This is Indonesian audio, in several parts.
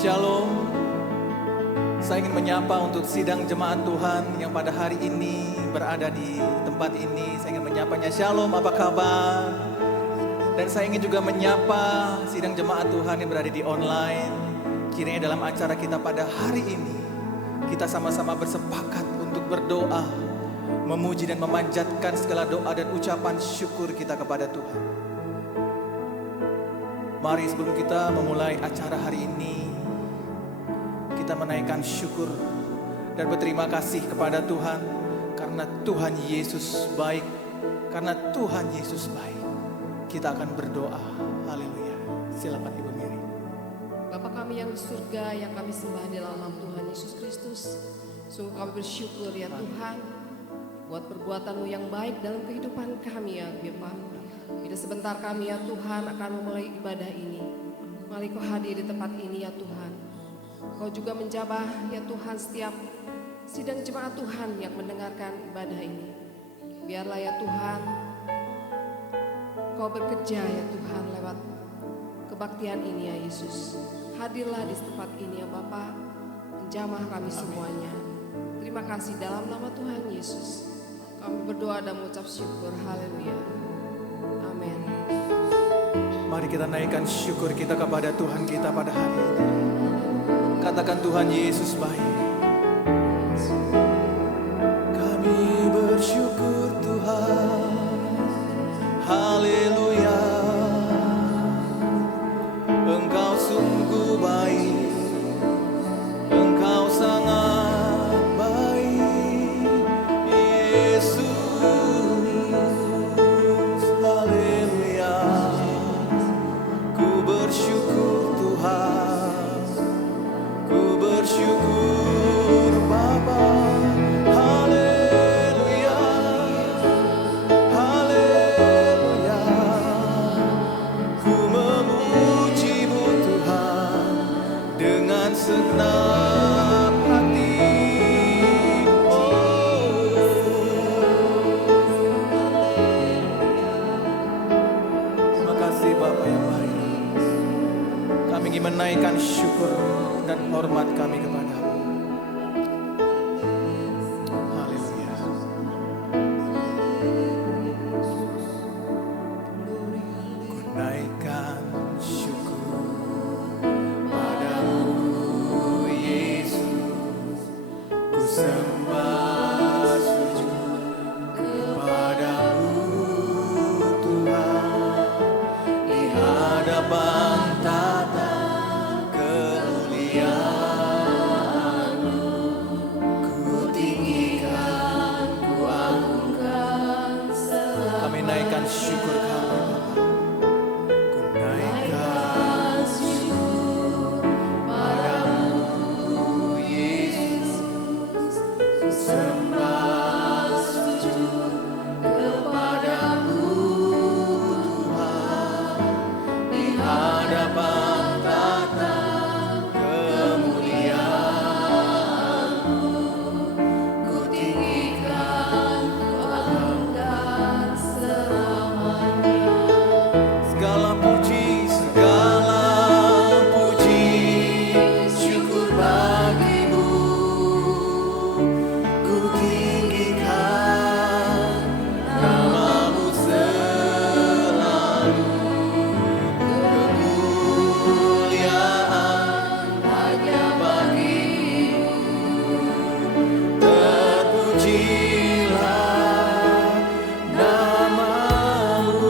Shalom. Saya ingin menyapa untuk sidang jemaat Tuhan yang pada hari ini berada di tempat ini. Saya ingin menyapanya. Shalom, apa kabar? Dan saya ingin juga menyapa sidang jemaat Tuhan yang berada di online. Kiranya dalam acara kita pada hari ini, kita sama-sama bersepakat untuk berdoa, memuji dan memanjatkan segala doa dan ucapan syukur kita kepada Tuhan. Mari sebelum kita memulai acara hari ini, kita menaikkan syukur dan berterima kasih kepada Tuhan. Karena Tuhan Yesus baik. Karena Tuhan Yesus baik. Kita akan berdoa. Haleluya. Silakan Ibu Mary. Bapa kami yang di surga, yang kami sembah di dalam nama Tuhan Yesus Kristus. Sungguh kami bersyukur ya Tuhan, buat perbuatan-Mu yang baik dalam kehidupan kami ya Bapa. Bila sebentar kami ya Tuhan akan memulai ibadah ini, mari Kau hadir di tempat ini ya Tuhan. Kau juga menjamah ya Tuhan setiap sidang jemaat Tuhan yang mendengarkan ibadah ini. Biarlah ya Tuhan, Kau bekerja ya Tuhan lewat kebaktian ini ya Yesus. Hadirlah di tempat ini ya Bapa, menjamah kami semuanya. Terima kasih dalam nama Tuhan Yesus. Kami berdoa dan mengucap syukur. Haleluya. Amin. Mari kita naikkan syukur kita kepada Tuhan kita pada hari ini. Katakan Tuhan Yesus baik. Kami bersyukur Tuhan. Haleluya. Engkau sungguh baik. Engkau sangat baik. Yesus. Haleluya. Ku bersyukur Tuhan. Ku bersyukur Bapa. Haleluya. Haleluya. Ku memuji-Mu Tuhan dengan segenap hati. Terima kasih Bapa yang baik. Kami ingin menaikkan syukur dan hormat kami kepada-Mu. Haleluya. Ku naikkan syukur padamu Yesus. Ku sembah sujud kepadamu Tuhan. Di hadapan tata kemuliaan-Mu, ku tinggikan, ku agungkan selalu. Kami naikkan syukur kami, ku naikkan syukur padamu Yesus. Ku sembah sujud kepadamu Tuhan. Di hadapan tata kemuliaan-Mu, ku tinggikan, ku agungkan selamanya. Segala puji, syukur bagi-Mu. Ku tinggikan nama-Mu selalu. Kemuliaan hanya bagi-Mu. Terpujilah nama-Mu.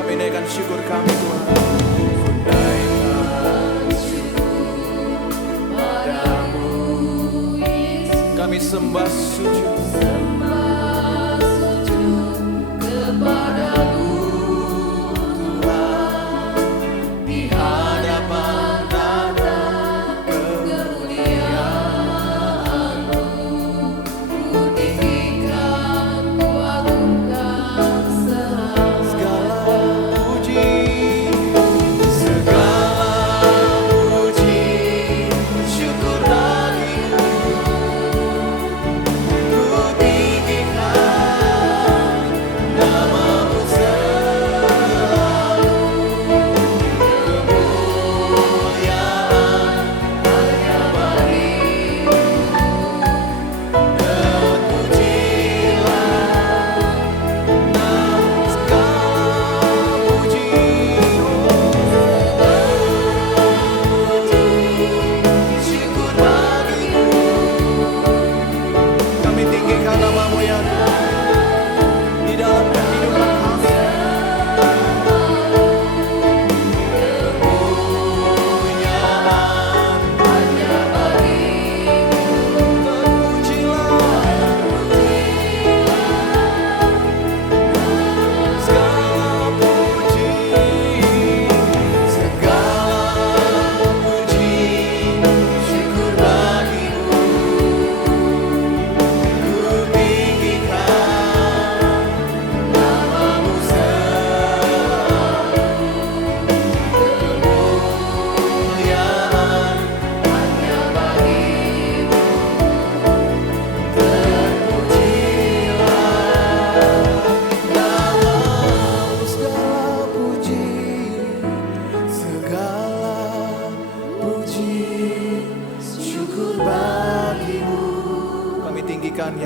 Kami naikkan syukur kami Tuhan. Ku naikkan syukur padamu Yesus. Kami sembah sujud kepadamu Tuhan. Di hadapan tata kemuliaan-Mu, ku tinggikan, ku agungkan selalu. Segala puji, syukur bagi-Mu. Ku tinggikan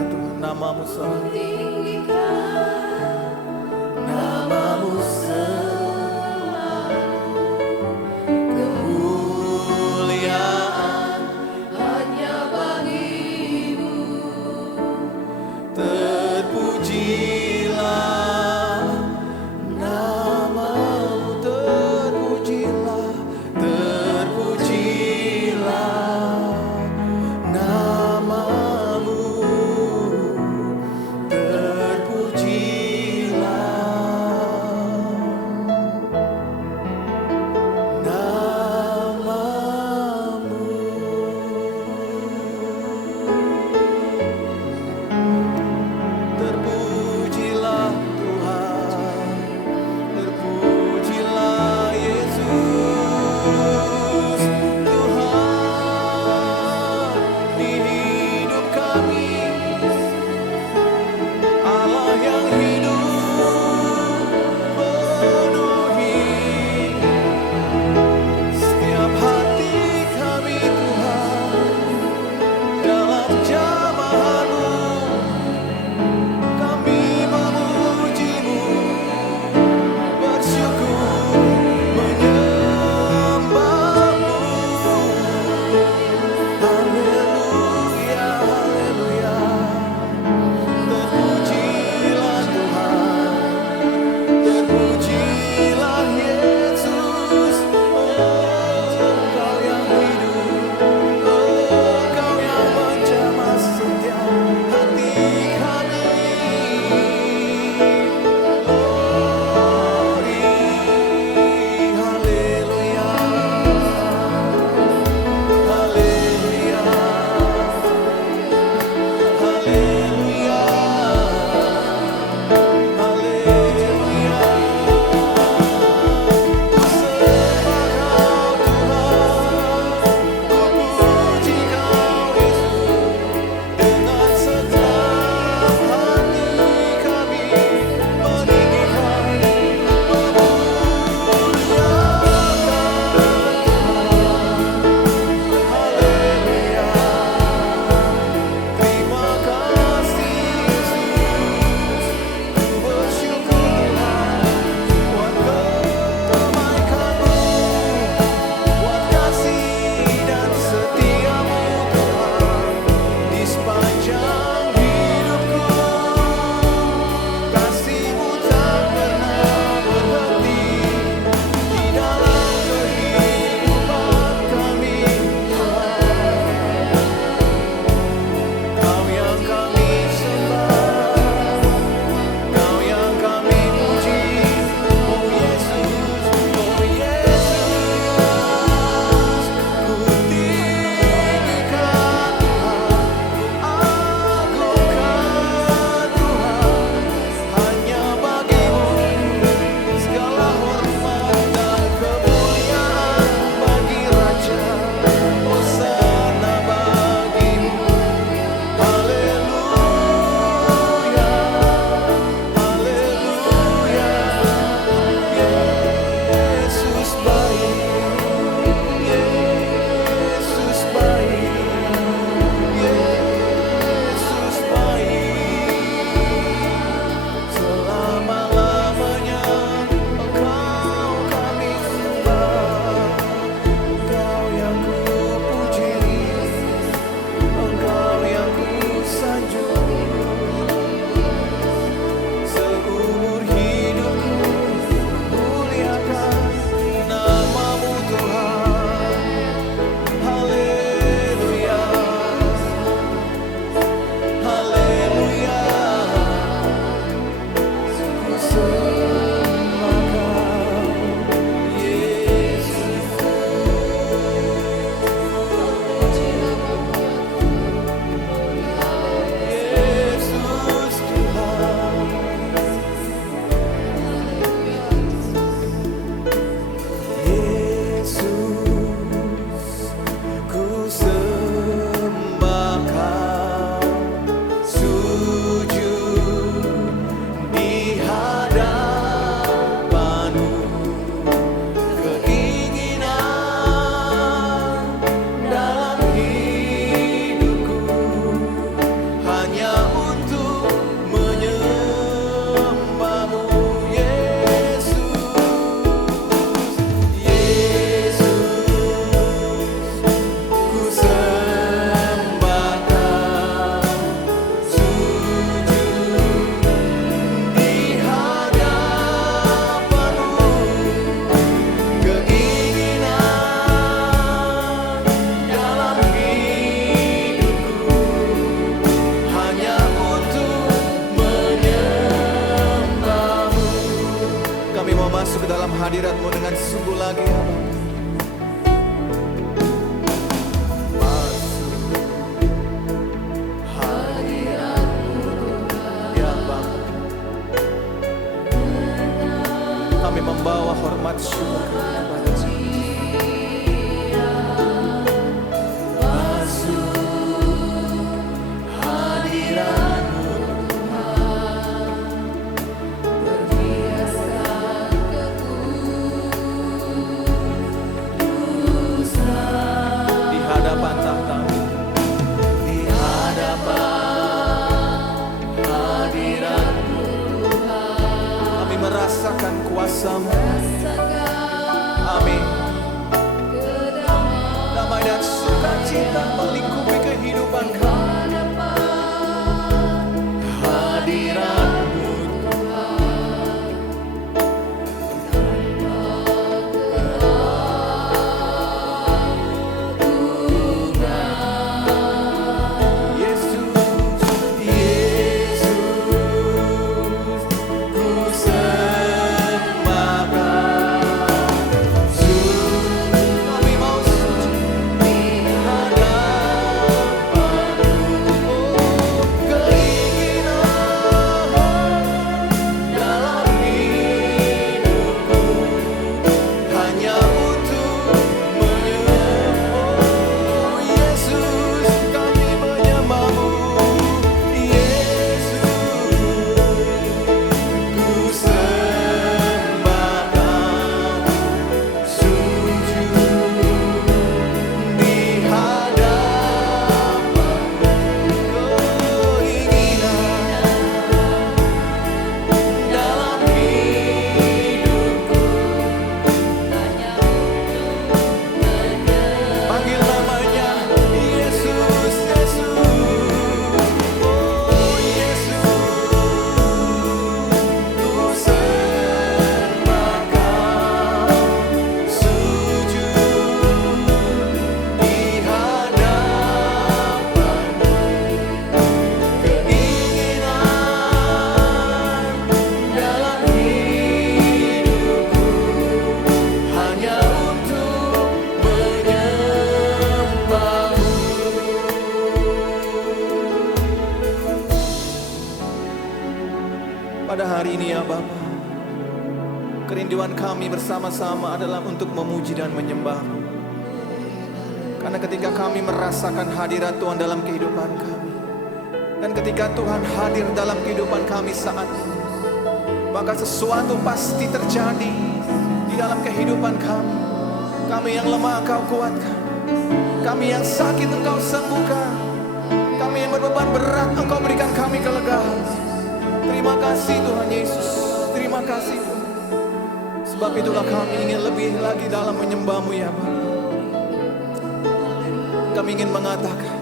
ya Tuhan, namamu selalu. Namamu selalu. Kemuliaan hanya bagimu. terpujilah namamu, terpujilah, terpujilah namamu, terpujilah hadirat-Mu dengan sungguh lagi ya Bapa. Masuk hadirat-Mu ya Bapa. Kami membawa hormat syukur kepada-Mu. Merasakan kuasa-Mu. Amin. Damai dan sukacita melingkupi kehidupan kami. Hadirat-Mu pada hari ini ya Bapa, kerinduan kami bersama-sama adalah untuk memuji dan menyembah-Mu. Karena ketika kami merasakan hadirat Tuhan dalam kehidupan kami, dan ketika Tuhan hadir dalam kehidupan kami saat ini, maka sesuatu pasti terjadi di dalam kehidupan kami. Kami yang lemah Engkau kuatkan, kami yang sakit Engkau sembuhkan, kami yang berbeban berat Engkau berikan kami kelegaan. Terima kasih Tuhan Yesus, terima kasih Tuhan. Sebab itulah kami ingin lebih lagi dalam menyembah-Mu ya Bapa. Kami ingin mengatakan,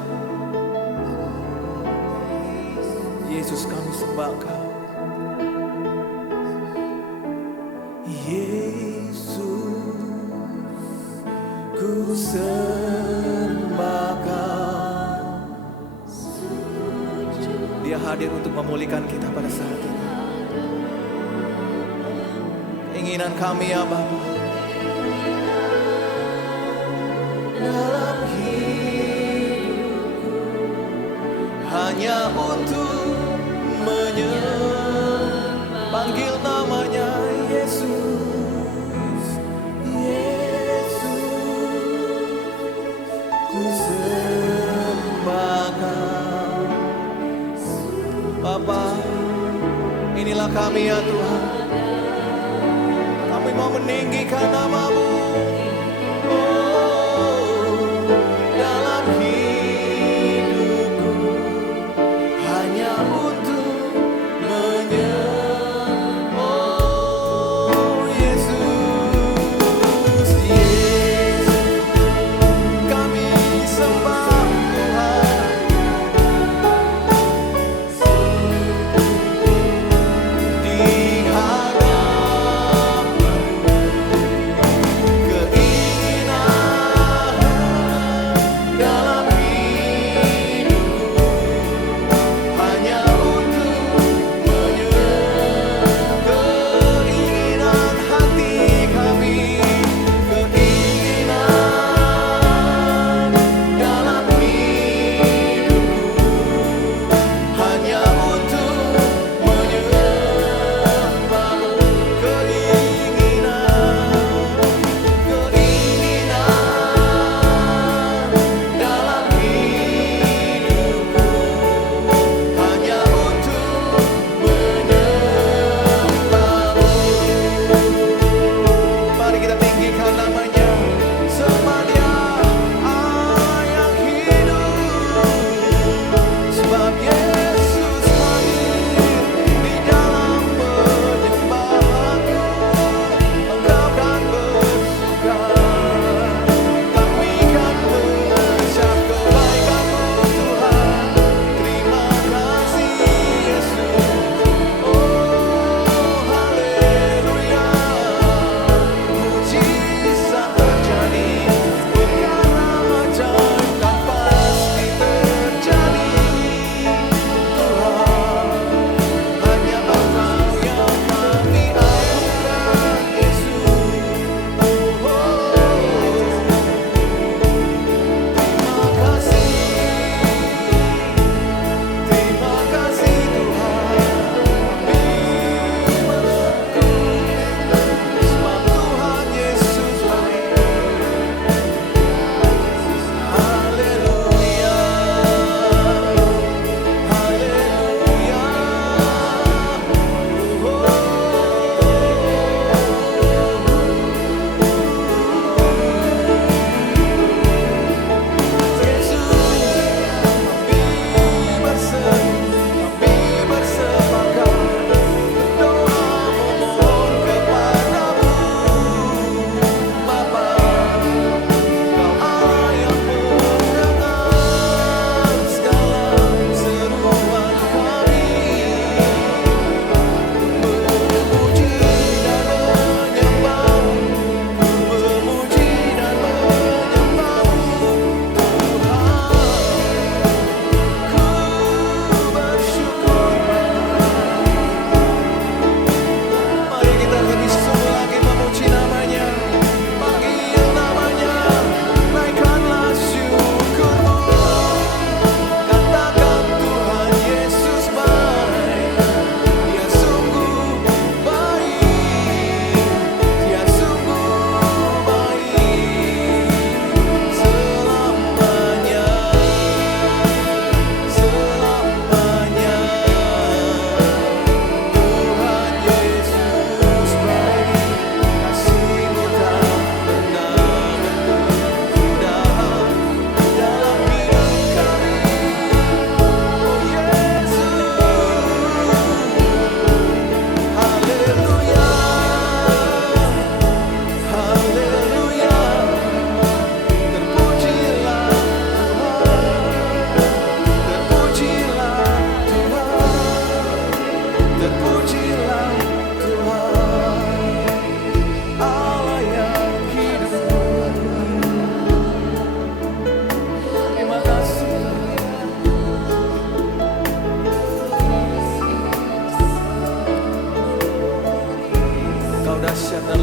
Yesus kami sembah Engkau. Yesus ku sembah Engkau. Dia hadir untuk memulihkan kita pada saat ini. Keinginan kami ya Bapa, dalam hidupku hanya untuk panggil namanya Yesus. Yesus ku sembah Engkau. Bapa, inilah kami ya Tuhan. Kami mau meninggikan nama-Mu. Oh, dalam hidupku hanya untuk menyembah. Oh, Yesus, Yesus, kami sembah Tuhan. Di hadapan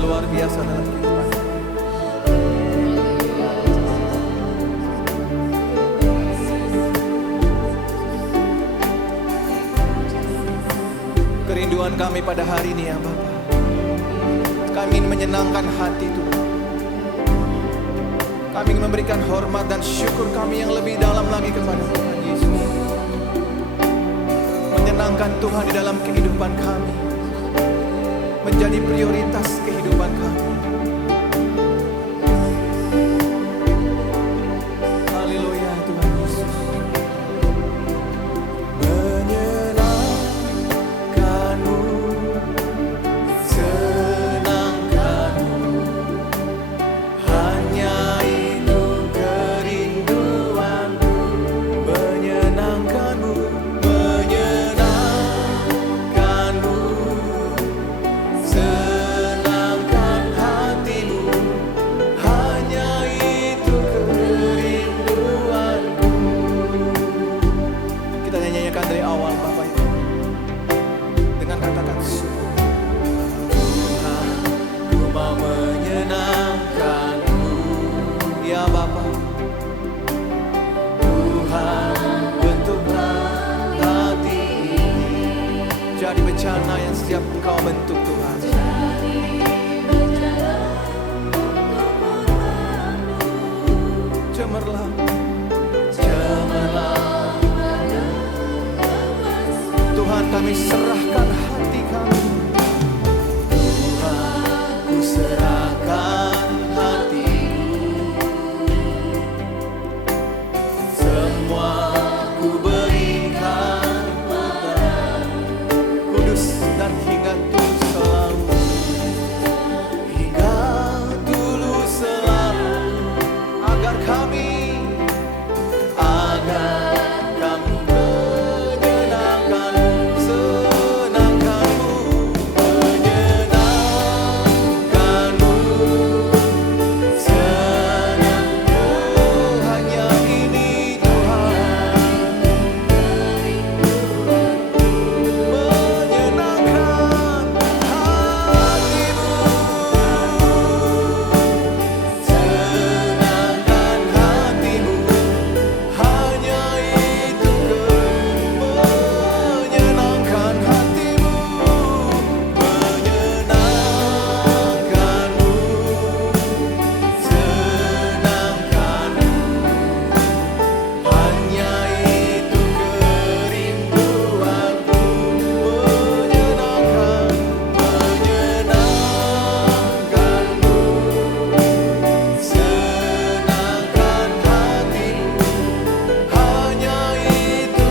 luar biasa dalam kehidupan. Kerinduan kami pada hari ini ya Bapa, kami ingin menyenangkan hati Tuhan. Kami ingin memberikan hormat dan syukur kami yang lebih dalam lagi kepada Tuhan Yesus. Menyenangkan Tuhan di dalam kehidupan kami menjadi prioritas kehidupan kami. Haleluya Tuhan Yesus. Menyenangkanmu, senangkanmu, hanya itu kerinduanku. Menyenangkanmu, menyenangkanmu, senangkan hatimu, hanya itu kerinduanku. Kita nyanyikan dari awal Bapak Ibu dengan katakan sungguh, Tuhan, ku mau menyenangkanmu ya Bapa. Tuhan, bentuklah hati ini jadi bencana yang siap Engkau bentuk Tuhan. Cemerlang, cemerlang Tuhan, kami serahkan hati kami. Tuhan, ku serahkan hatiku, semua ku berikan padamu. Kudus dan hingga dulu selalu, hingga dulu selalu, agar kami menyenangkanmu, senangkanmu, menyenangkanmu, senangkanmu, hanya ini Tuhan. Menyenangkan hatimu, senangkan hatimu, hanya itu menyenangkan hatimu, menyenangkanmu, senangkanmu, hanya itu kerinduanku. Menyenangkan, menyenangkanmu, senangkan hatimu, hanya itu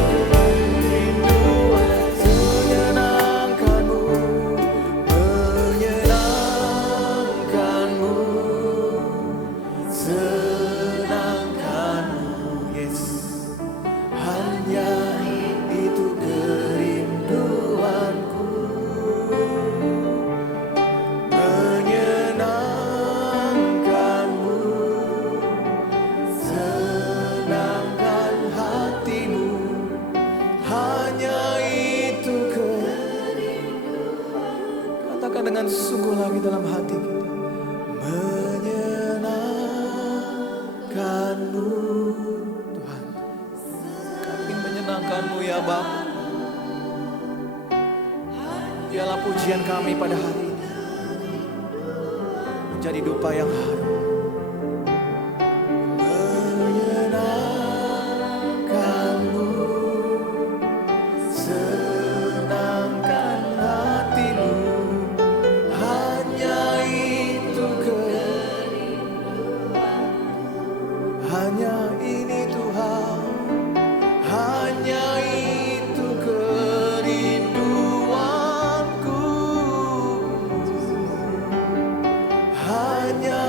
kerinduan. Menyenangkanmu, menyenangkanmu, senangkanmu, yes, hanya itu kerinduanku. Menyenangkanmu, senangkan hatimu, hanya itu katakan dengan sungguh lagi dalam hati kita. Menyenangkanmu Tuhan, kami ingin menyenangkanmu ya Bapa. Biarlah pujian kami pada hari ini menjadi dupa yang harum. Menyenangkanmu, senangkan hatimu, hanya itu hanya ini Tuhan, hanya itu kerinduanku, hanya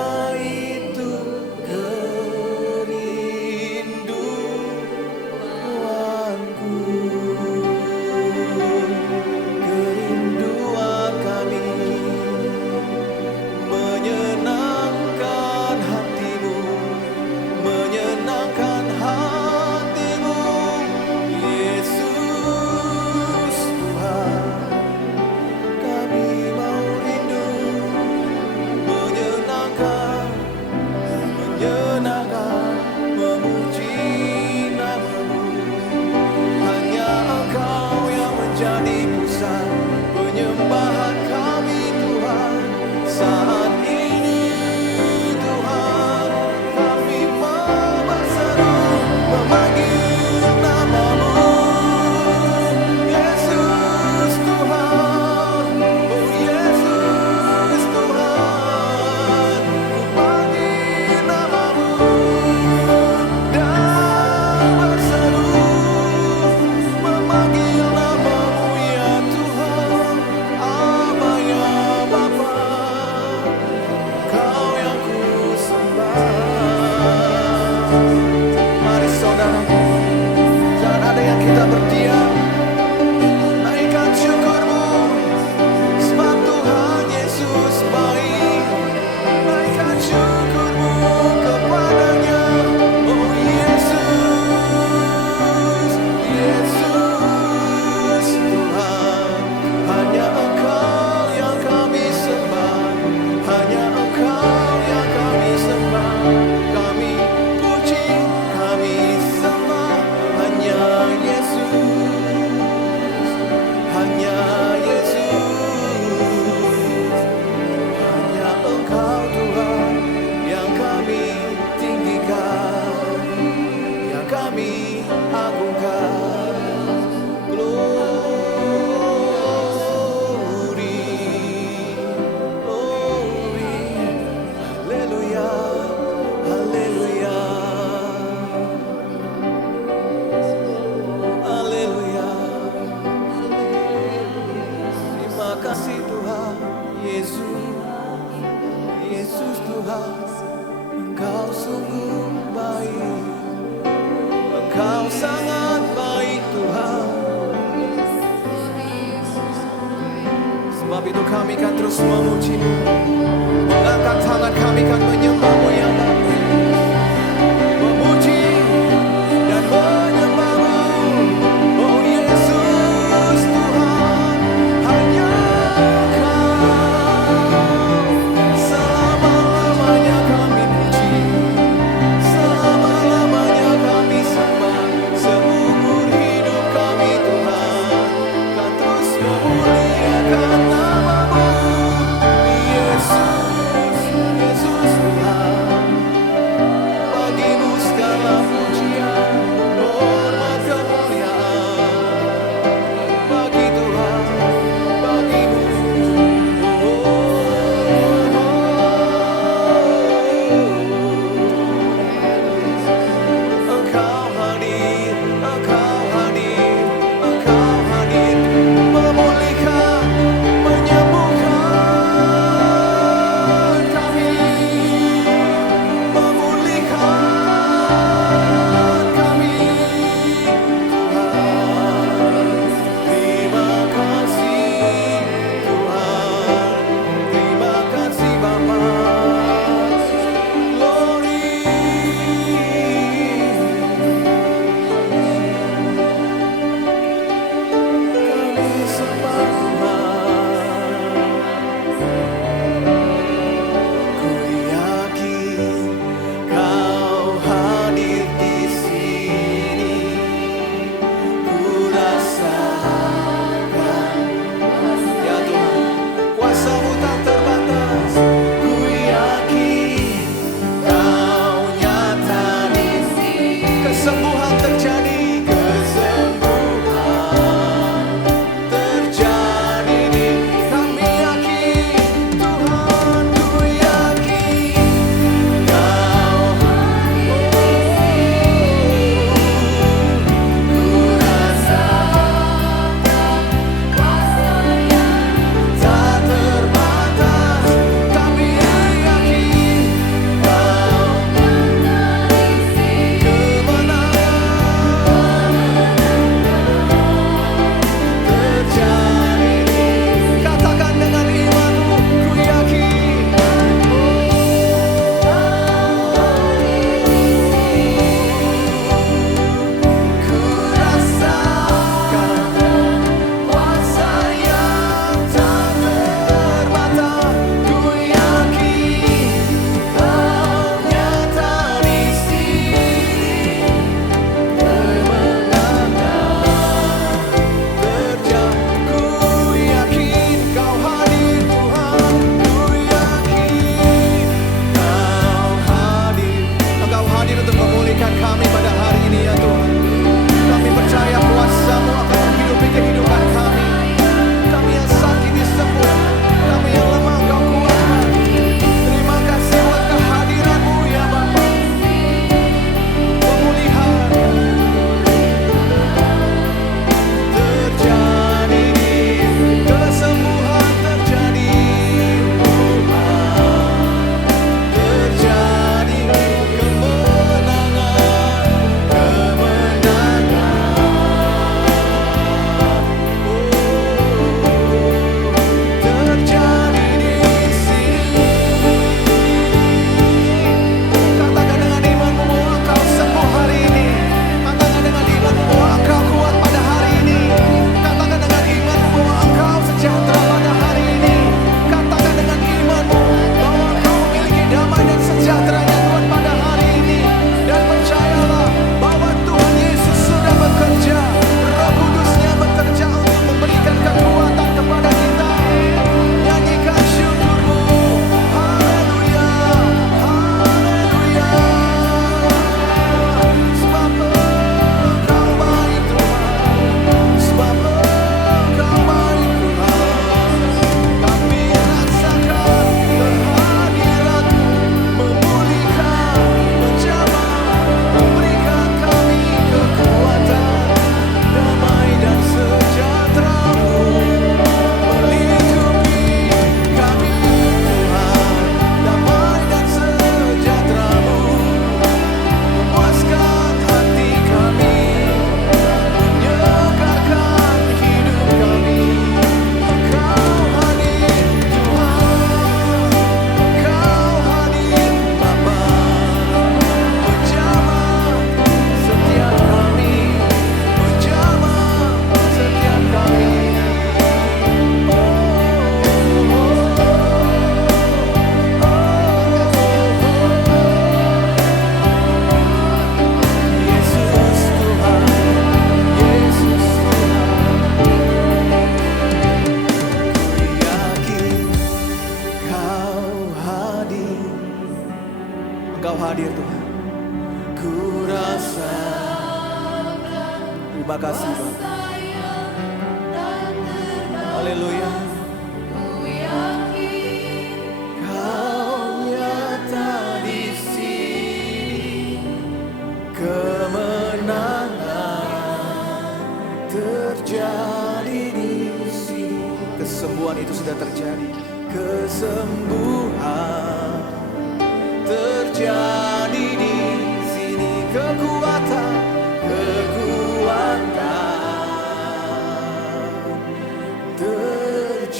besar penyembahan kami Tuhan. Saat ini Tuhan kami berseru memanggil namamu, Yesus Tuhan, oh Yesus Tuhan. Ku panggil namamu dan berseru memanggil namamu ya Tuhan. Aba ya Bapa, Kau yang ku sembah. Mari saudaraku, jangan ada yang kita berdiam, naikkan syukurmu, sebab Tuhan Yesus baik. Naikkan syukurmu kepadanya, oh Yesus, Yesus Tuhan. Hanya Engkau yang kami sembah, hanya Engkau yang kami sembah. Kami puji, kami sembah hanya Yesus, hanya Yesus. Hanya Engkau Tuhan yang kami tinggikan, yang kami agungkan. Glory, glory, haleluya, haleluya, haleluya. Terima kasih Tuhan Yesus, Yesus Tuhan. Engkau sungguh baik, Engkau sangat baik Tuhan. Sebab itu kami kan terus memuji-Mu, mengangkat tangan kami kan menyembah-Mu yang baik, memuji dan menyembah-Mu, oh Yesus Tuhan. Hanya Engkau selama-lamanya kami puji, selama-lamanya kami sembah. Seumur hidup kami Tuhan kan terus memuliakan namamu, Yesus, Yesus Tuhan. kasih Bapa. Haleluya. Kau nyata di sini, kemenangan terjadi di sini. Kesembuhan itu sudah terjadi. Kesembuhan terjadi di sini. Kekuatan terjadi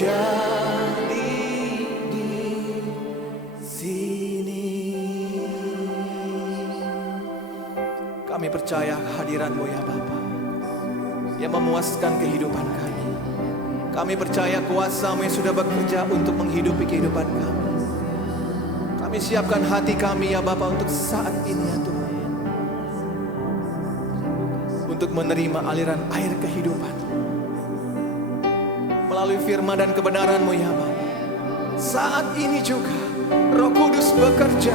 di sini. Kami percaya kehadiran-Mu ya Bapa, yang memuaskan kehidupan kami. Kami percaya kuasa-Mu yang sudah bekerja untuk menghidupi kehidupan kami. Kami siapkan hati kami ya Bapa untuk saat ini ya Tuhan, untuk menerima aliran air kehidupan melalui firman dan kebenaran-Mu ya Bapa. Saat ini juga Roh Kudus bekerja,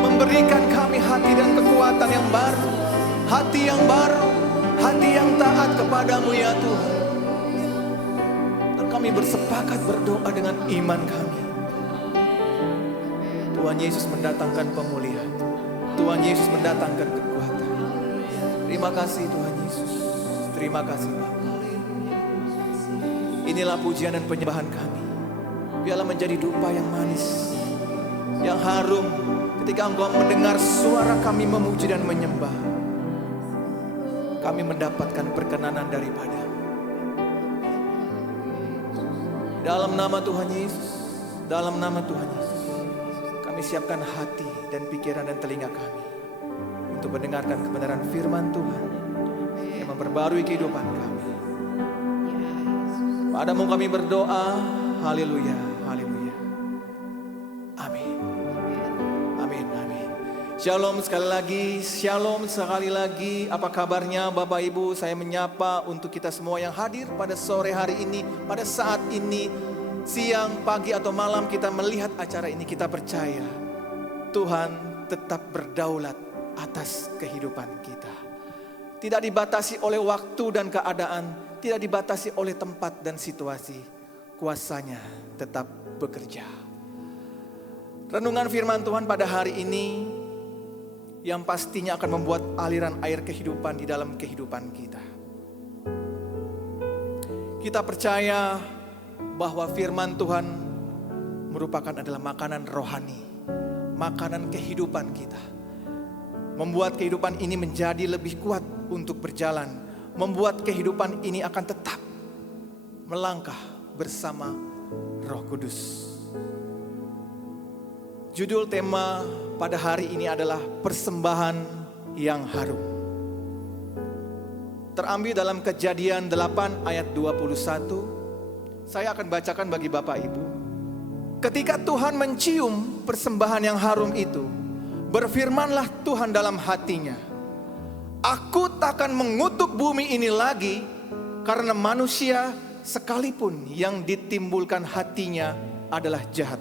memberikan kami hati dan kekuatan yang baru, hati yang baru, hati yang taat kepadamu ya Tuhan. Dan kami bersepakat berdoa dengan iman kami. Tuhan Yesus mendatangkan pemulihan, Tuhan Yesus mendatangkan kekuatan. Terima kasih Tuhan Yesus, terima kasih Bapa. Inilah pujian dan penyembahan kami. Biarlah menjadi dupa yang manis, yang harum ketika Engkau mendengar suara kami memuji dan menyembah. Kami mendapatkan perkenanan daripada. Dalam nama Tuhan Yesus, dalam nama Tuhan Yesus, kami siapkan hati dan pikiran dan telinga kami untuk mendengarkan kebenaran firman Tuhan yang memperbarui kehidupan kami. Padamu kami berdoa, haleluya, haleluya. Amin. Amin, amin. Shalom sekali lagi, shalom sekali lagi. Apa kabarnya Bapak Ibu? Saya menyapa untuk kita semua yang hadir pada sore hari ini, pada saat ini, siang, pagi atau malam kita melihat acara ini. Kita percaya Tuhan tetap berdaulat atas kehidupan kita. Tidak dibatasi oleh waktu dan keadaan, tidak dibatasi oleh tempat dan situasi. Kuasanya tetap bekerja. Renungan firman Tuhan pada hari ini yang pastinya akan membuat aliran air kehidupan di dalam kehidupan kita. Kita percaya bahwa firman Tuhan merupakan adalah makanan rohani, makanan kehidupan kita. Membuat kehidupan ini menjadi lebih kuat untuk berjalan. Membuat kehidupan ini akan tetap melangkah bersama Roh Kudus. Judul tema pada hari ini adalah persembahan yang harum. Terambil dalam Kejadian 8 ayat 21. Saya akan bacakan bagi Bapak Ibu. Ketika Tuhan mencium persembahan yang harum itu, berfirmanlah Tuhan dalam hatinya, aku takkan mengutuk bumi ini lagi, karena manusia sekalipun yang ditimbulkan hatinya adalah jahat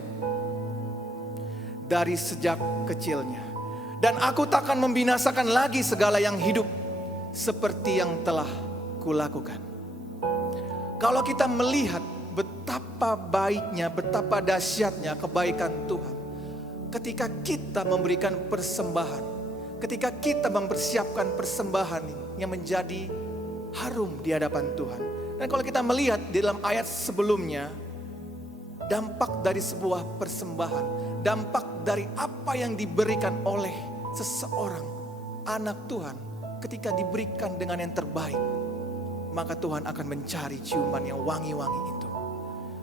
dari sejak kecilnya. Dan aku takkan membinasakan lagi segala yang hidup seperti yang telah kulakukan. Kalau kita melihat betapa baiknya, betapa dahsyatnya kebaikan Tuhan, ketika kita memberikan persembahan, ketika kita mempersiapkan persembahan yang menjadi harum di hadapan Tuhan. Dan kalau kita melihat di dalam ayat sebelumnya, dampak dari sebuah persembahan, dampak dari apa yang diberikan oleh seseorang anak Tuhan, ketika diberikan dengan yang terbaik, maka Tuhan akan mencari ciuman yang wangi-wangi itu.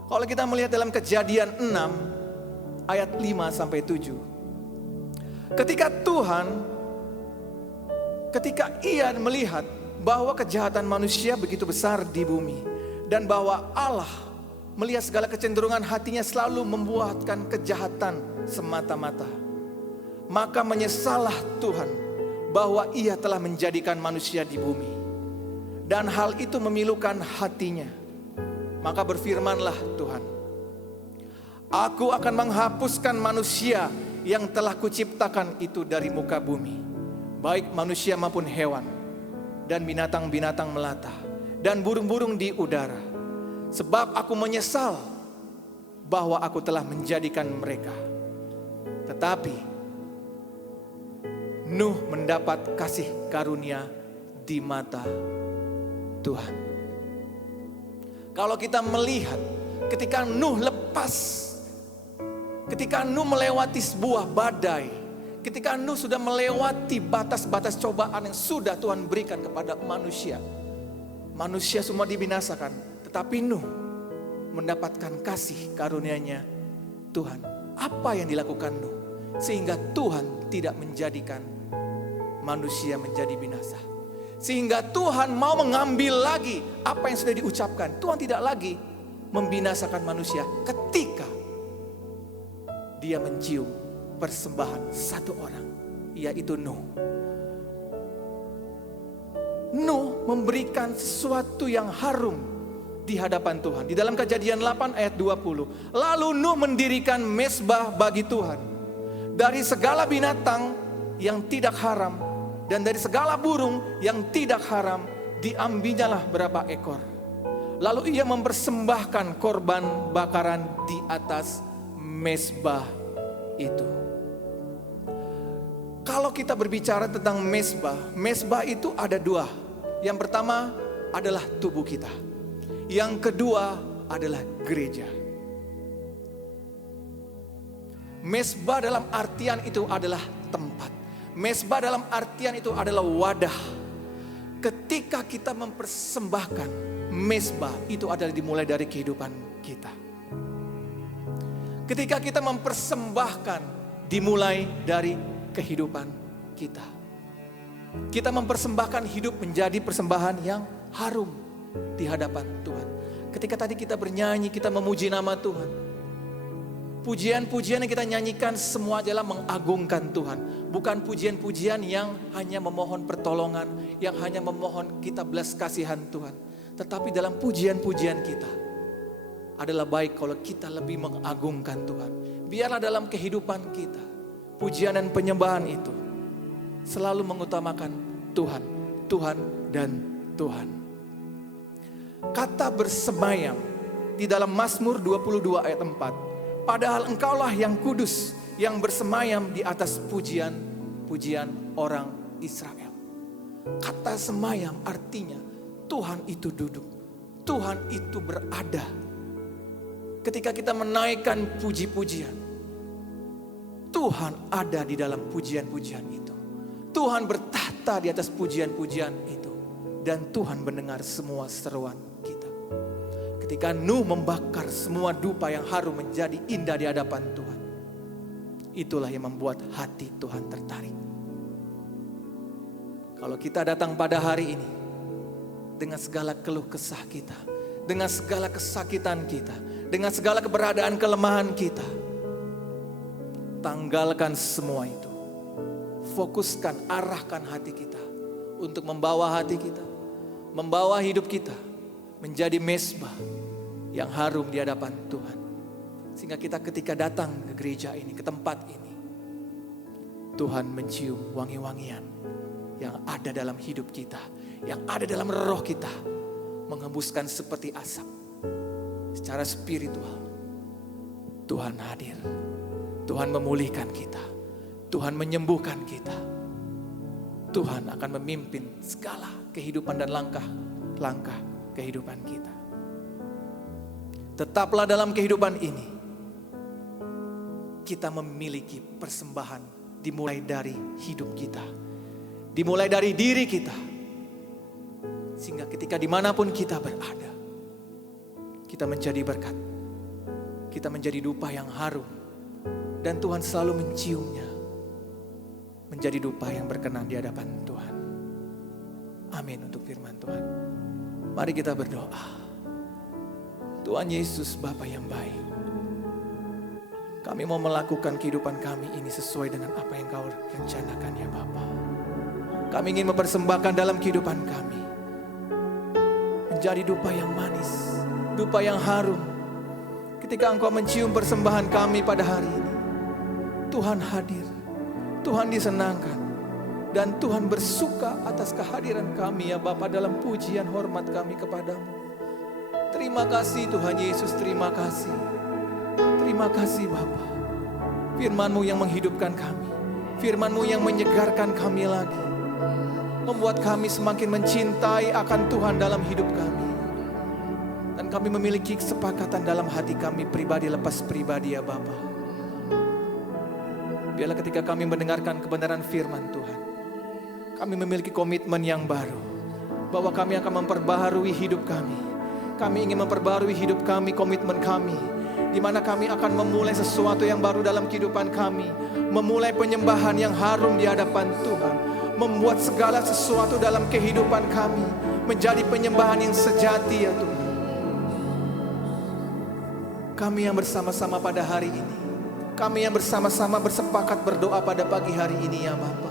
Kalau kita melihat dalam Kejadian 6 ayat 5-7, ketika ia melihat bahwa kejahatan manusia begitu besar di bumi, dan bahwa Allah melihat segala kecenderungan hatinya selalu membuatkan kejahatan semata-mata, maka menyesallah Tuhan bahwa ia telah menjadikan manusia di bumi, dan hal itu memilukan hatinya. Maka berfirmanlah Tuhan, aku akan menghapuskan manusia yang telah kuciptakan itu dari muka bumi, baik manusia maupun hewan, dan binatang-binatang melata, dan burung-burung di udara. Sebab aku menyesal bahwa aku telah menjadikan mereka. Tetapi Nuh mendapat kasih karunia di mata Tuhan. Kalau kita melihat ketika Nuh ketika Nuh melewati sebuah badai, ketika Nuh sudah melewati batas-batas cobaan yang sudah Tuhan berikan kepada manusia. Manusia semua dibinasakan, tetapi Nuh mendapatkan kasih karunia-Nya Tuhan. Apa yang dilakukan Nuh sehingga Tuhan tidak menjadikan manusia menjadi binasa? Sehingga Tuhan mau mengambil lagi apa yang sudah diucapkan. Tuhan tidak lagi membinasakan manusia ketika Dia mencium persembahan satu orang, yaitu Nuh. Nuh memberikan sesuatu yang harum di hadapan Tuhan. Di dalam Kejadian 8 ayat 20. Lalu Nuh mendirikan mezbah bagi Tuhan. Dari segala binatang yang tidak haram dan dari segala burung yang tidak haram, diambilnyalah berapa ekor. Lalu ia mempersembahkan korban bakaran di atas mezbah itu. Kalau kita berbicara tentang mezbah itu ada dua. Yang pertama adalah tubuh kita. Yang kedua adalah gereja. Mezbah dalam artian itu adalah tempat. Mezbah dalam artian itu adalah wadah. Ketika kita mempersembahkan mezbah, itu adalah dimulai dari kehidupan kita. Ketika kita mempersembahkan, dimulai dari kehidupan kita. Kita mempersembahkan hidup menjadi persembahan yang harum di hadapan Tuhan. Ketika tadi kita bernyanyi, kita memuji nama Tuhan. Pujian-pujian yang kita nyanyikan semua adalah mengagungkan Tuhan. Bukan pujian-pujian yang hanya memohon pertolongan, yang hanya memohon kita belas kasihan Tuhan. Tetapi dalam pujian-pujian kita adalah baik kalau kita lebih mengagungkan Tuhan. Biarlah dalam kehidupan kita, pujian dan penyembahan itu selalu mengutamakan Tuhan, Tuhan dan Tuhan. Kata bersemayam di dalam Mazmur 22 ayat 4. Padahal engkaulah yang kudus, yang bersemayam di atas pujian-pujian orang Israel. Kata semayam artinya Tuhan itu duduk, Tuhan itu berada. Ketika kita menaikkan puji-pujian, Tuhan ada di dalam pujian-pujian itu. Tuhan bertahta di atas pujian-pujian itu. Dan Tuhan mendengar semua seruan kita. Ketika Nuh membakar semua dupa yang harum menjadi indah di hadapan Tuhan. Itulah yang membuat hati Tuhan tertarik. Kalau kita datang pada hari ini dengan segala keluh kesah kita, dengan segala kesakitan kita, dengan segala keberadaan kelemahan kita, tanggalkan semua itu. Fokuskan, arahkan hati kita untuk membawa hati kita, membawa hidup kita menjadi mezbah yang harum di hadapan Tuhan. Sehingga kita ketika datang ke gereja ini, ke tempat ini, Tuhan mencium wangi-wangian yang ada dalam hidup kita, yang ada dalam roh kita, mengembuskan seperti asap. Secara spiritual, Tuhan hadir. Tuhan memulihkan kita. Tuhan menyembuhkan kita. Tuhan akan memimpin segala kehidupan dan langkah-langkah kehidupan kita. Tetaplah dalam kehidupan ini. Kita memiliki persembahan dimulai dari hidup kita. Dimulai dari diri kita. Sehingga ketika dimanapun kita berada, kita menjadi berkat. Kita menjadi dupa yang harum. Dan Tuhan selalu menciumnya. Menjadi dupa yang berkenan di hadapan Tuhan. Amin untuk firman Tuhan. Mari kita berdoa. Tuhan Yesus, Bapa yang baik. Kami mau melakukan kehidupan kami ini sesuai dengan apa yang Kau rencanakan ya Bapa. Kami ingin mempersembahkan dalam kehidupan kami. Menjadi dupa yang manis. Dupa yang harum. Ketika Engkau mencium persembahan kami pada hari ini. Tuhan hadir. Tuhan disenangkan. Dan Tuhan bersuka atas kehadiran kami ya Bapa dalam pujian hormat kami kepadamu. Terima kasih Tuhan Yesus, terima kasih. Terima kasih Bapa. Firman-Mu yang menghidupkan kami. Firman-Mu yang menyegarkan kami lagi. Membuat kami semakin mencintai akan Tuhan dalam hidup kami. Dan kami memiliki kesepakatan dalam hati kami pribadi lepas pribadi ya Bapa. Biarlah ketika kami mendengarkan kebenaran firman Tuhan, kami memiliki komitmen yang baru, bahwa kami akan memperbaharui hidup kami. Kami ingin memperbaharui hidup kami, komitmen kami, di mana kami akan memulai sesuatu yang baru dalam kehidupan kami. Memulai penyembahan yang harum di hadapan Tuhan. Membuat segala sesuatu dalam kehidupan kami menjadi penyembahan yang sejati ya Tuhan. Kami yang bersama-sama pada hari ini, kami yang bersama-sama bersepakat berdoa pada pagi hari ini ya Bapa,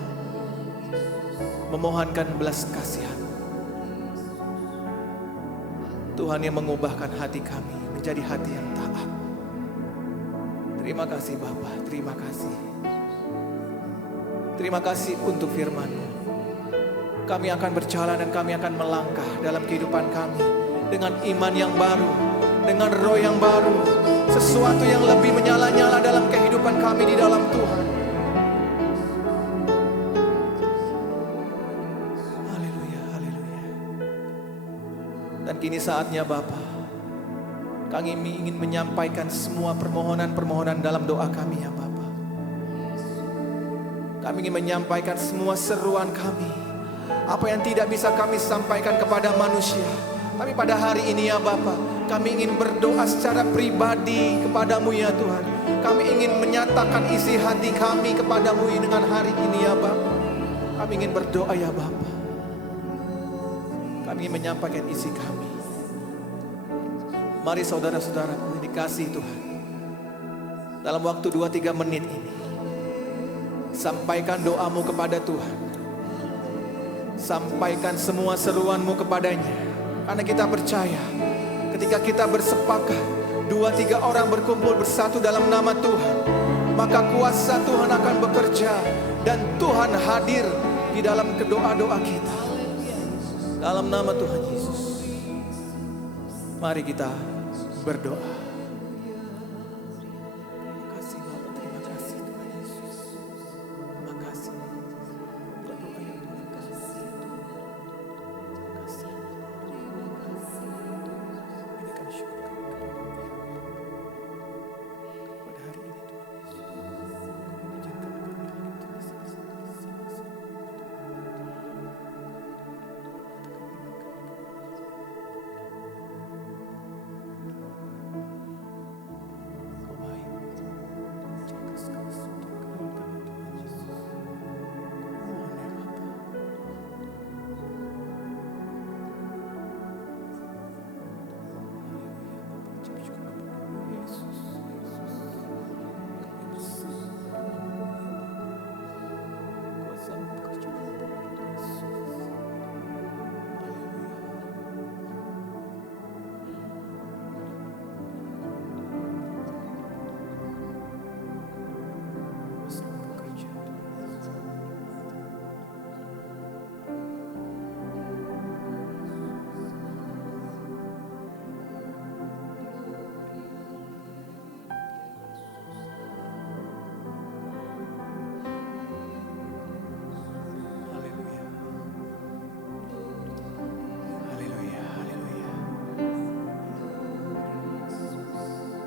memohonkan belas kasihan Tuhan yang mengubahkan hati kami menjadi hati yang taat. Terima kasih Bapa, terima kasih. Terima kasih untuk firman-Mu. Kami akan berjalan dan kami akan melangkah dalam kehidupan kami dengan iman yang baru, dengan roh yang baru, sesuatu yang lebih menyala-nyala dalam kehidupan kami di dalam Tuhan. Haleluya, haleluya. Dan kini saatnya Bapa, kami ingin menyampaikan semua permohonan-permohonan dalam doa kami ya Bapa. Kami ingin menyampaikan semua seruan kami, apa yang tidak bisa kami sampaikan kepada manusia. Tapi pada hari ini ya Bapa, kami ingin berdoa secara pribadi kepadamu ya Tuhan. Kami ingin menyatakan isi hati kami kepadamu dengan hari ini ya Bapa. Kami ingin berdoa ya Bapa. Kami ingin menyampaikan isi kami. Mari saudara-saudaraku dikasih Tuhan, dalam waktu 2-3 menit ini, sampaikan doamu kepada Tuhan. Sampaikan semua seruanmu kepadanya. Karena kita percaya, ketika kita bersepakat, 2-3 orang berkumpul bersatu dalam nama Tuhan, maka kuasa Tuhan akan bekerja. Dan Tuhan hadir di dalam doa-doa kita. Dalam nama Tuhan Yesus, mari kita berdoa.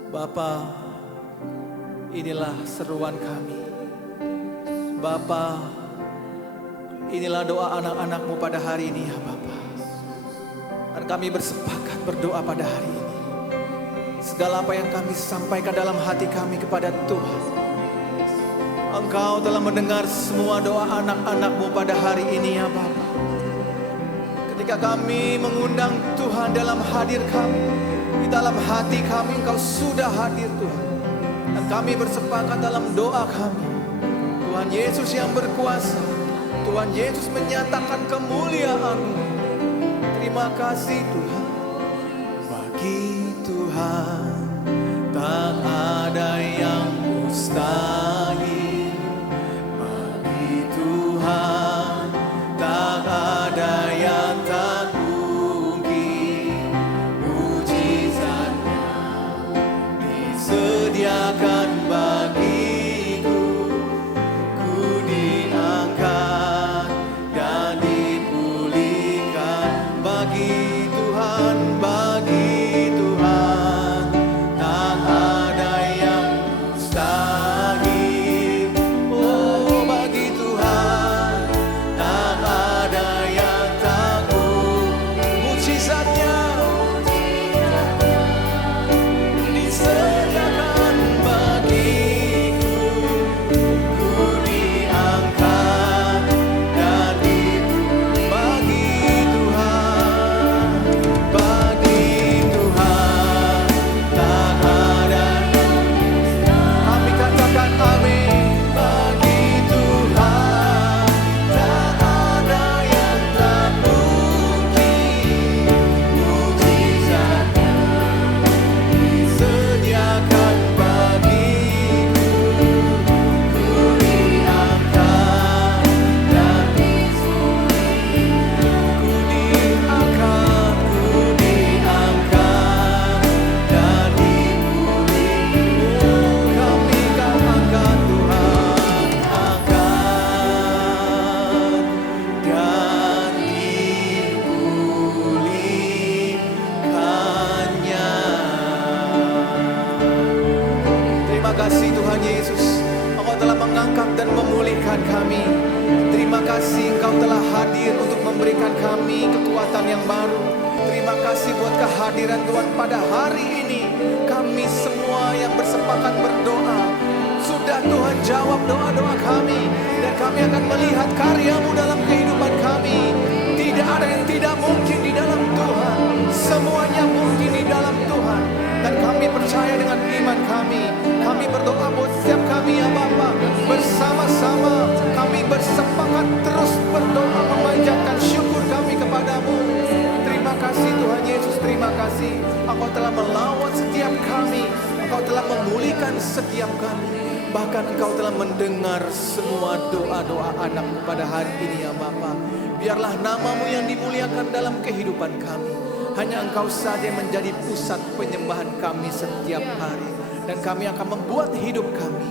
Bapa, inilah seruan kami. Bapa, inilah doa anak-anak-Mu pada hari ini ya Bapa. Dan kami bersepakat berdoa pada hari ini. Segala apa yang kami sampaikan dalam hati kami kepada Tuhan, Engkau telah mendengar semua doa anak-anak-Mu pada hari ini ya Bapa. Ketika kami mengundang Tuhan dalam hadir kami, di dalam hati kami Engkau sudah hadir Tuhan. Dan kami bersepakat dalam doa kami, Tuhan Yesus yang berkuasa, Tuhan Yesus menyatakan kemuliaan-Mu. Terima kasih Tuhan. Bagi Tuhan tak ada yang mustahil. Bagi Tuhan disediakan bagiku, ku diangkat dan dipulihkan bagi Tuhan, bagi Tuhan tak ada yang mustahil. Oh, bagi Tuhan tak ada yang tak mungkin. Mujizatnya disediakan bagiku, ku diangkat dan dipulihkan bagi Tuhan, bagi Tuhan tak ada. Kami katakan amin. Bagi Tuhan tak ada yang tak mungkin. Mujizatnya disediakan bagiku, ku diangkat dan dipulihkan. Ku diangkat, ku diangkat dan dipulihkan. Kami kan angkat Tuhan, angkat dan dipulihkannya. Terima kasih Tuhan Yesus, Engkau telah mengangkat dan memulihkan kami. Terima kasih Engkau telah hadir untuk memberikan kami kekuatan yang baru. Terima kasih buat kehadiran Tuhan pada hari ini. Kami semua yang bersepakat berdoa, sudah Tuhan jawab doa-doa kami, dan kami akan melihat karya-Mu dalam kehidupan kami. Tidak ada yang tidak mungkin di dalam Tuhan, semuanya mungkin di dalam Tuhan. Dan kami percaya dengan iman kami. Kami berdoa buat setiap kami ya Bapa. Bersama-sama kami bersepakat terus berdoa memanjatkan syukur kami kepadamu. Terima kasih Tuhan Yesus, terima kasih. Engkau telah melawat setiap kami. Engkau telah memulihkan setiap kami. Bahkan Engkau telah mendengar semua doa-doa anak-Mu pada hari ini ya Bapa. Biarlah nama-Mu yang dimuliakan dalam kehidupan kami. Hanya Engkau saja yang menjadi pusat penyembahan kami setiap hari. Dan kami akan membuat hidup kami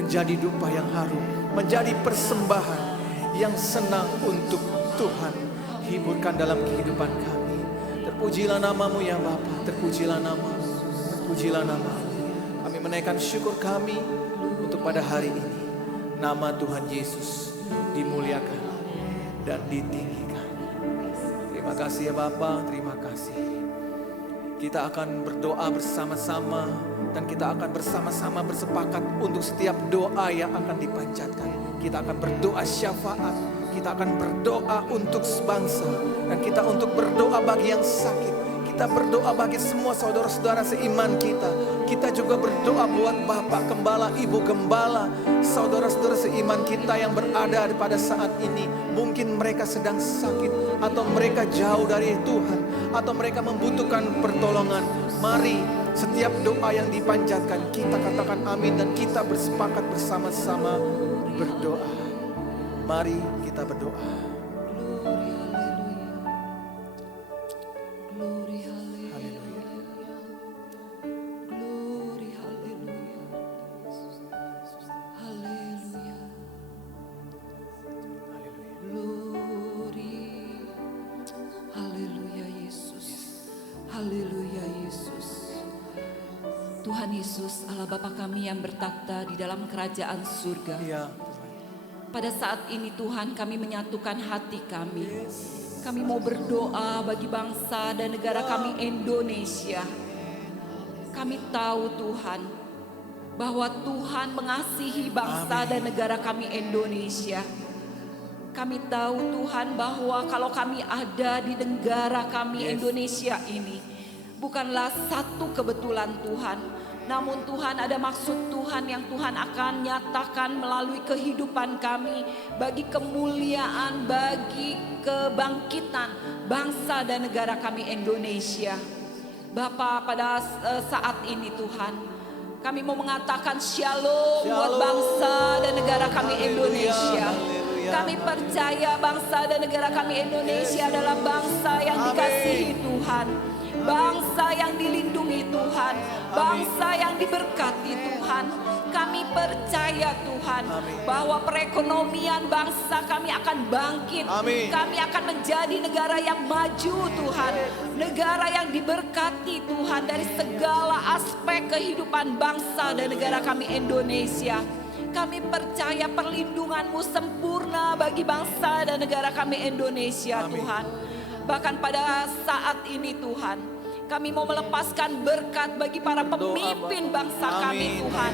menjadi dupa yang harum, menjadi persembahan yang senang untuk Tuhan hiburkan dalam kehidupan kami. Terpujilah nama-Mu ya Bapa, terpujilah nama-Mu, terpujilah nama-Mu. Kami menaikkan syukur kami untuk pada hari ini. Nama Tuhan Yesus dimuliakan dan ditinggikan. Terima kasih ya Bapa, terima kasih. Kita akan berdoa bersama-sama dan kita akan bersama-sama bersepakat untuk setiap doa yang akan dipanjatkan. Kita akan berdoa syafaat, kita akan berdoa untuk bangsa, dan kita untuk berdoa bagi yang sakit. Kita berdoa bagi semua saudara-saudara seiman kita. Kita juga berdoa buat Bapak Gembala, Ibu Gembala, saudara-saudara seiman kita yang berada pada saat ini. Mungkin mereka sedang sakit, atau mereka jauh dari Tuhan, atau mereka membutuhkan pertolongan. Mari setiap doa yang dipanjatkan kita katakan amin, dan kita bersepakat bersama-sama berdoa. Mari kita berdoa. Tuhan Yesus, Allah Bapa kami yang bertakhta di dalam kerajaan surga. Ya, Pada saat ini Tuhan, kami menyatukan hati kami. Kami mau berdoa bagi bangsa dan negara kami Indonesia. Kami tahu Tuhan, bahwa Tuhan mengasihi bangsa dan negara kami Indonesia. Kami tahu Tuhan bahwa kalau kami ada di negara kami Indonesia ini, bukanlah satu kebetulan Tuhan, namun Tuhan ada maksud Tuhan yang Tuhan akan nyatakan melalui kehidupan kami, bagi kemuliaan, bagi kebangkitan bangsa dan negara kami Indonesia. Bapa, pada saat ini Tuhan, kami mau mengatakan shalom buat bangsa dan negara kami Indonesia. Kami percaya bangsa dan negara kami Indonesia adalah bangsa yang dikasihi Tuhan. bangsa yang dilindungi Tuhan, bangsa yang diberkati Tuhan. Kami percaya Tuhan bahwa perekonomian bangsa kami akan bangkit. Amin. Kami akan menjadi negara yang maju Tuhan, negara yang diberkati Tuhan dari segala aspek kehidupan bangsa dan negara kami Indonesia. Kami percaya perlindungan-Mu sempurna bagi bangsa dan negara kami Indonesia Tuhan. Bahkan pada saat ini Tuhan, kami mau melepaskan berkat bagi para pemimpin bangsa kami Tuhan.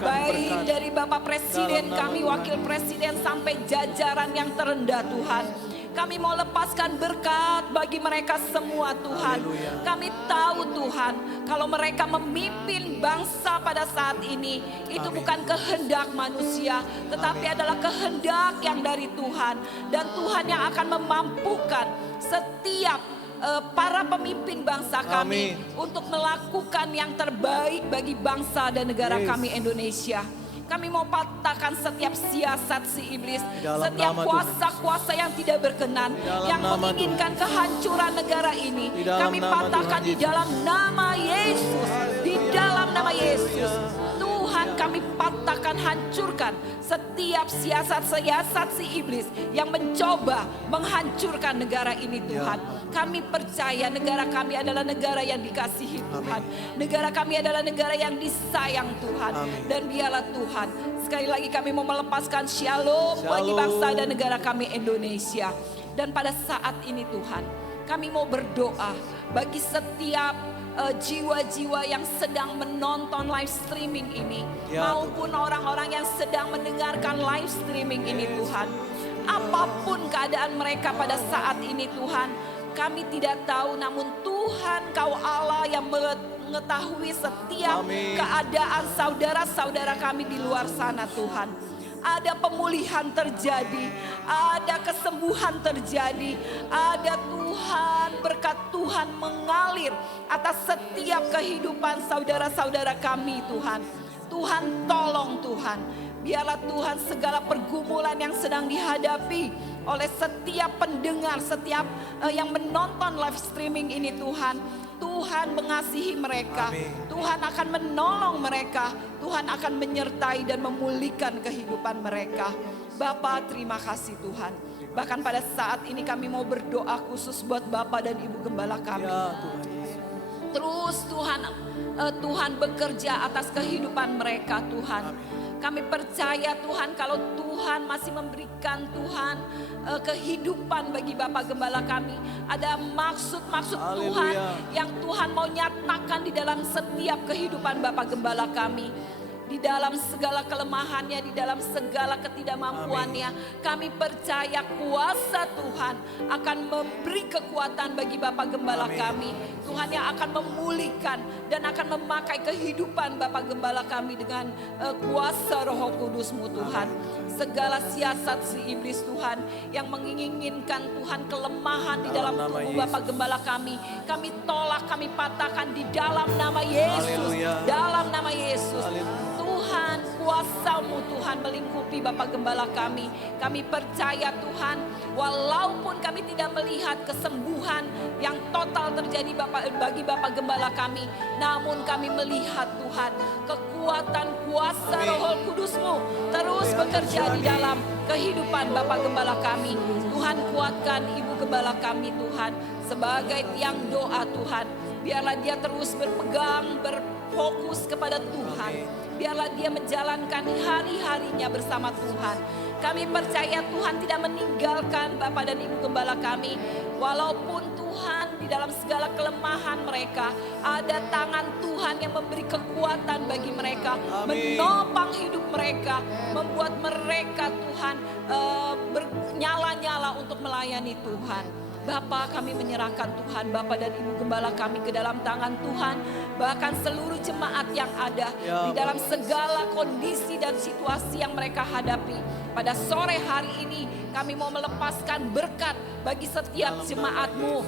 Baik dari Bapak Presiden kami, Wakil Presiden sampai jajaran yang terendah Tuhan. Kami mau lepaskan berkat bagi mereka semua Tuhan. Kami tahu Tuhan, kalau mereka memimpin bangsa pada saat ini, itu bukan kehendak manusia, tetapi adalah kehendak yang dari Tuhan. Dan Tuhan yang akan memampukan setiap para pemimpin bangsa kami untuk melakukan yang terbaik bagi bangsa dan negara kami Indonesia. Kami mau patahkan setiap siasat si iblis, setiap kuasa-kuasa yang tidak berkenan, yang menginginkan kehancuran negara ini. Kami patahkan di dalam nama Yesus, di dalam nama Yesus. Tuhan, kami patahkan, hancurkan setiap siasat-siasat si iblis yang mencoba menghancurkan negara ini Tuhan. Kami percaya negara kami adalah negara yang dikasihi Tuhan. Negara kami adalah negara yang disayang Tuhan. Dan biarlah Tuhan, sekali lagi kami mau melepaskan shalom bagi bangsa dan negara kami Indonesia. Dan pada saat ini Tuhan, kami mau berdoa bagi setiap jiwa-jiwa yang sedang menonton live streaming ini, maupun orang-orang yang sedang mendengarkan live streaming ini Tuhan. Apapun keadaan mereka pada saat ini Tuhan, kami tidak tahu, namun Tuhan Kau Allah yang mengetahui setiap keadaan saudara-saudara kami di luar sana Tuhan. Ada pemulihan terjadi, ada kesembuhan terjadi, ada Tuhan, berkat Tuhan mengalir atas setiap kehidupan saudara-saudara kami Tuhan. Tuhan tolong Tuhan, biarlah Tuhan segala pergumulan yang sedang dihadapi oleh setiap pendengar, setiap yang menonton live streaming ini Tuhan. Tuhan mengasihi mereka, Tuhan akan menolong mereka, Tuhan akan menyertai dan memulihkan kehidupan mereka. Bapa, terima kasih Tuhan. Bahkan pada saat ini kami mau berdoa khusus buat Bapak dan Ibu Gembala kami. Terus Tuhan bekerja atas kehidupan mereka Tuhan. Kami percaya Tuhan, kalau Tuhan masih memberikan Tuhan kehidupan bagi Bapak Gembala kami. Ada maksud-maksud Tuhan yang Tuhan mau nyatakan di dalam setiap kehidupan Bapak Gembala kami. Di dalam segala kelemahannya, di dalam segala ketidakmampuannya, kami percaya kuasa Tuhan akan memberi kekuatan bagi Bapak Gembala kami. Tuhan yang akan memulihkan dan akan memakai kehidupan Bapak Gembala kami dengan kuasa Roh Kudus-Mu Tuhan. Segala siasat si iblis Tuhan yang menginginkan Tuhan kelemahan di dalam tubuh Bapak Gembala kami tolak, kami patahkan di dalam nama Yesus. Dalam nama Yesus. Tuhan, kuasa-Mu Tuhan melingkupi Bapak Gembala kami. Kami percaya Tuhan, walaupun kami tidak melihat kesembuhan yang total terjadi bagi Bapak Gembala kami, namun kami melihat Tuhan, kekuatan kuasa Roh Kudus-Mu terus bekerja di dalam kehidupan Bapak Gembala kami. Tuhan, kuatkan Ibu Gembala kami Tuhan, sebagai tiang doa Tuhan. Biarlah dia terus berpegang, berfokus kepada Tuhan. Biarlah dia menjalankan hari-harinya bersama Tuhan. Kami percaya Tuhan tidak meninggalkan Bapak dan Ibu Gembala kami. Walaupun Tuhan di dalam segala kelemahan mereka, ada tangan Tuhan yang memberi kekuatan bagi mereka. Menopang hidup mereka, membuat mereka Tuhan bernyala-nyala untuk melayani Tuhan. Bapa, kami menyerahkan Tuhan, Bapak dan Ibu Gembala kami ke dalam tangan Tuhan. Bahkan seluruh jemaat yang ada di dalam segala kondisi dan situasi yang mereka hadapi. Pada sore hari ini kami mau melepaskan berkat bagi setiap jemaat-Mu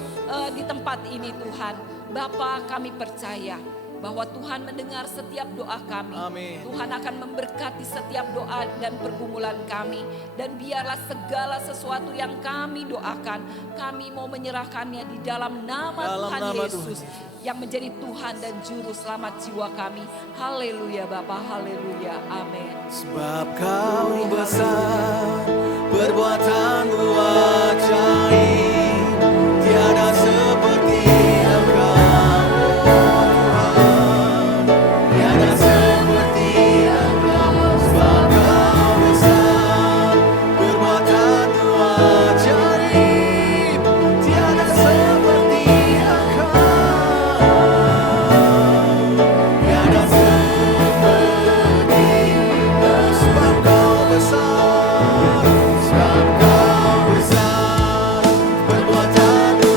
di tempat ini Tuhan. Bapa, kami percaya bahwa Tuhan mendengar setiap doa kami. Amin. Tuhan akan memberkati setiap doa dan pergumulan kami. Dan biarlah segala sesuatu yang kami doakan, kami mau menyerahkannya di dalam nama Dalam Tuhan nama Yesus, Tuhan yang menjadi Tuhan dan Juru Selamat jiwa kami. Haleluya Bapa, haleluya, amin. Sebab kau besar, perbuatanmu ajaib, tiada seperti Engkau, Tuhan, tiada seperti Engkau. Sebab kau besar, perbuatanmu ajaib, tiada seperti Engkau, tiada seperti Engkau. Sebab kau besar, sebab kau besar, perbuatanmu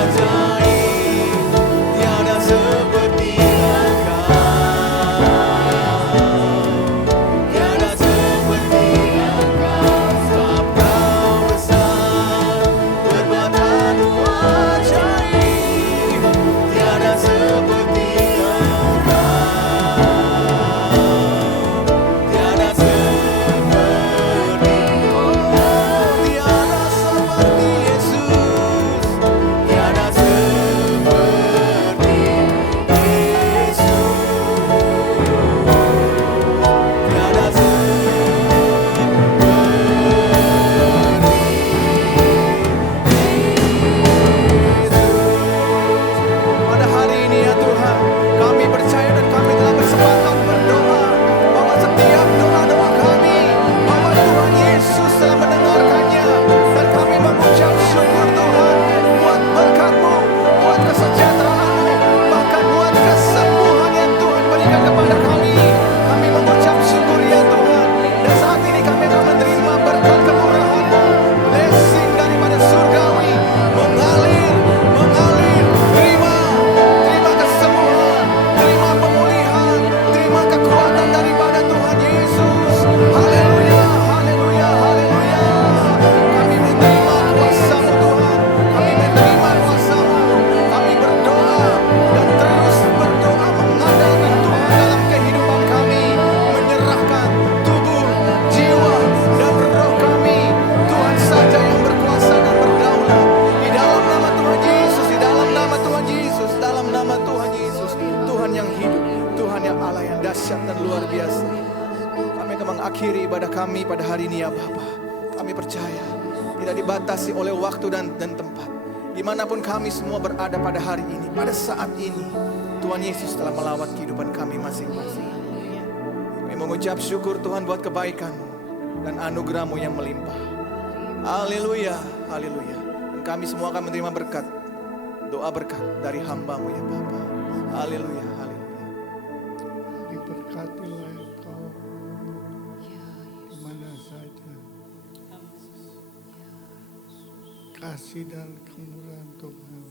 ajaib, tiada seperti Engkau, tiada seperti Engkau. Sebab kau besar, perbuatanmu ajaib, tiada seperti Engkau, tiada seperti, tiada seperti Yesus, tiada seperti Yesus, tiada pada hari ini ya Tuhan, kami percaya dan kami telah bersepakat berdoa bahwa setiap doa-doa kami, bahwa Tuhan Yesus telah mendengarkannya, dan kami mengucap syukur Tuhan buat berkat-Mu, buat kesejahteraan-Mu, bahkan buat kesembuhan yang Tuhan berikan kepada kami. Kami mengucap syukur ya Tuhan, dan saat ini kami akan menerima berkat kemurahan-Mu, blessing daripada surgawi, mengalir, terima kesembuhan, terima pemulihan, terima kekuatan daripada Tuhan Yesus. Haleluya, haleluya, haleluya. Kami menerima kuasa-Mu Tuhan, kami menerima kuasa-Mu. Kami berdoa dan terus berdoa mengandalkan Tuhan dalam kehidupan kami, menyerahkan tubuh, jiwa, dan roh kami. Tuhan saja yang berkuasa dan berdaulat. Di dalam nama Tuhan Yesus, di dalam nama Tuhan Yesus, dalam nama Tuhan Yesus. Tuhan yang hidup, Tuhan yang Allah yang dahsyat dan luar biasa. Kami akan mengakhiri ibadah kami pada hari ini ya Bapa. Kami percaya tidak dibatasi oleh waktu dan tempat. Dimanapun kami semua berada pada hari ini, pada saat ini, Tuhan Yesus telah melawat kehidupan kami masing-masing. Kami mengucap syukur Tuhan buat kebaikan-Mu dan anugerah-Mu yang melimpah. Haleluya, haleluya. Dan kami semua akan menerima berkat, doa berkat dari hamba-Mu ya Bapa. Haleluya, haleluya. Diberkatilah engkau di mana saja. Kasih dan kemurahan Tuhan,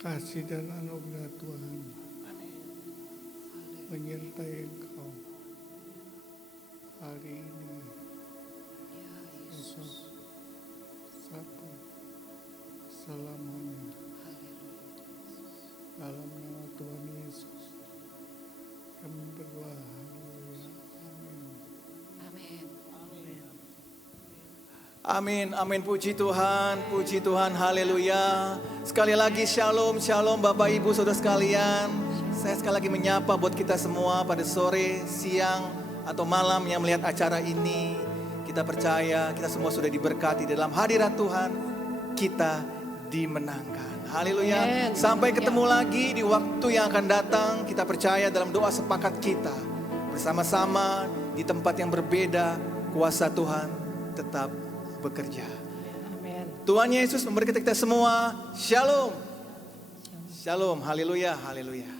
kasih dan anugerah Tuhan menyertai engkau hari ini, esok, Sabtu, selamanya. Dalam nama Tuhan Yesus kami berdoa. Haleluya. Amin. Amin, amin, puji Tuhan, haleluya. Sekali lagi shalom, shalom Bapak Ibu Saudara sekalian. Saya sekali lagi menyapa buat kita semua pada sore, siang, atau malam yang melihat acara ini. Kita percaya kita semua sudah diberkati dalam hadirat Tuhan. Kita dimenangkan. Haleluya. Amen. Sampai ketemu lagi di waktu yang akan datang. Kita percaya dalam doa sepakat kita. Bersama-sama di tempat yang berbeda. Kuasa Tuhan tetap bekerja. Amin. Tuhan Yesus memberkati kita semua. Shalom. Shalom. Haleluya. Haleluya.